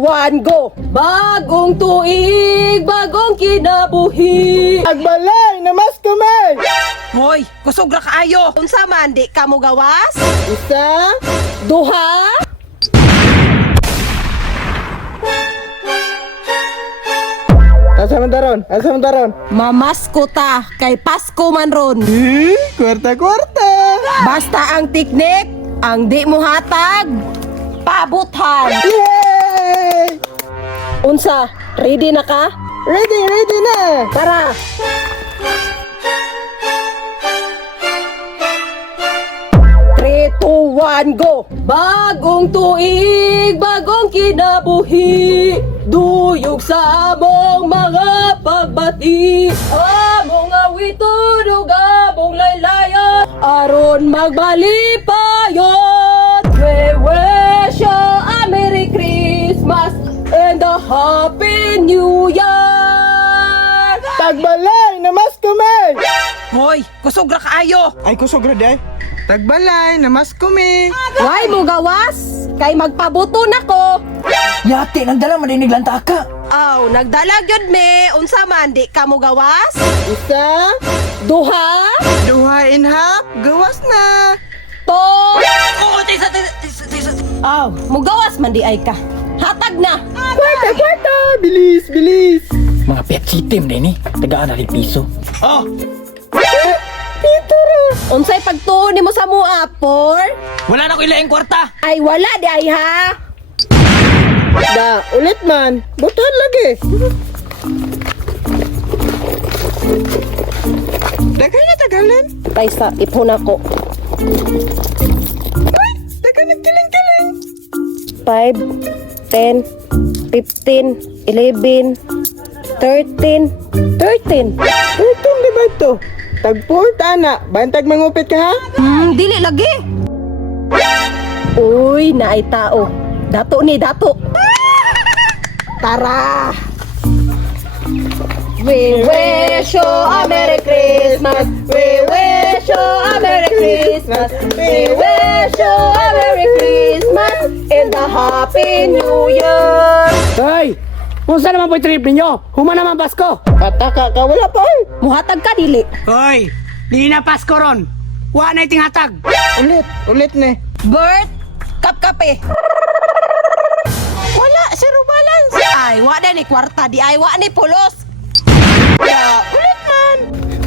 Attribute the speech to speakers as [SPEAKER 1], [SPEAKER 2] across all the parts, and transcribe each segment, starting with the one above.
[SPEAKER 1] 1, go! Bagong tuig, bagong kinabuhi.
[SPEAKER 2] Agbalay, namas kumay!
[SPEAKER 3] Hoy, kusog ra kaayo. Unsa man di ka mo gawas?
[SPEAKER 2] Isa,
[SPEAKER 1] Duha,
[SPEAKER 2] asa man taron?
[SPEAKER 1] mamasko ta, kay Pasko man ron.
[SPEAKER 2] Kwarta-kwarta!
[SPEAKER 1] Basta ang tiknik, ang di mo hatag, pabuthan.
[SPEAKER 2] Yay!
[SPEAKER 1] Unsa, ready na ka?
[SPEAKER 2] Ready na!
[SPEAKER 1] Tara! Three, two, one, go! Bagong tuig, bagong kinabuhi, duyog sa among mga pagbati. Among awiton ug among laylayan, aron magbalipayon. We wish you a Merry Christmas and a Happy New Year!
[SPEAKER 2] Tagbalay, namas kumay!
[SPEAKER 3] Hoy, kusog ra kaayo.
[SPEAKER 2] Ay, kusog ra day. Tagbalay, namas kumi!
[SPEAKER 1] Why mo gawas? Kay magpabuto na ko.
[SPEAKER 4] Yati, nagdala maninig lang ta ka.
[SPEAKER 3] Aw, nagdalag yun me. Unsa man di ka mo gawas?
[SPEAKER 2] Isa,
[SPEAKER 1] Duha,
[SPEAKER 2] duha in half, gawas na!
[SPEAKER 1] to.
[SPEAKER 3] Oo, tisa.
[SPEAKER 1] Aw, mugawas man di ay ka. Hatag na.
[SPEAKER 2] Kwarta! Bilis!
[SPEAKER 4] Mga pet sitim na ini, tagaan na rin piso.
[SPEAKER 3] Oh,
[SPEAKER 1] Unsay pagtuon nimo sa mua, por?
[SPEAKER 3] wala na ko ilaing kwarta.
[SPEAKER 1] Ay wala di ay ha.
[SPEAKER 2] Da, ulit man. Butuhan lagi. Dagan na tagalan.
[SPEAKER 1] Paisa, ipon ako.
[SPEAKER 2] Dagan na kiling-kiling.
[SPEAKER 1] 5, 10, 15, 11, 13, 13.
[SPEAKER 2] Itong di ba ito? Tagpurta na. Bantag mangupit ka ha?
[SPEAKER 1] Dili lagi. Uy, naay tao. Dato ni, dato. Tara. We wish you a Merry Christmas. We wish you a Merry Christmas. We wish you a Merry Christmas and a Happy New Year.
[SPEAKER 4] Hoy! Unsa naman po'y trip ninyo? Huma naman Pasko!
[SPEAKER 2] Pataka ka, wala pa oy.
[SPEAKER 1] Muhatag ka dili.
[SPEAKER 5] Hoy, di na Pasko ron. Wa na iting hatag.
[SPEAKER 2] Ulit ne.
[SPEAKER 3] Bert, kap-kape. Wala, zero balance. Ay, wa na ni kwarta. Di ay wa ni pulos. Ya, ulit man.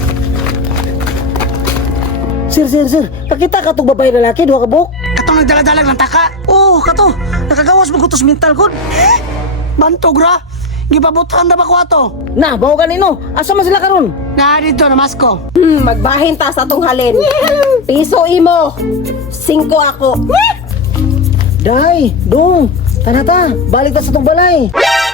[SPEAKER 4] Sir, kakita ka itong babae lalaki, duha ka buhok.
[SPEAKER 5] Katong nagdala-dalag ng taka. Oh, kato. Nakagawas mo kutos mental ko. Bantog ra. Gipabutan na ba ko ato?
[SPEAKER 4] Na, bawo kanino? Asa man sila karon?
[SPEAKER 5] Na dito na Masko.
[SPEAKER 1] Magbahin ta sa tong halin. Piso imo. 5 ako.
[SPEAKER 4] Day, dong, tanata, balik ta sa itong balay.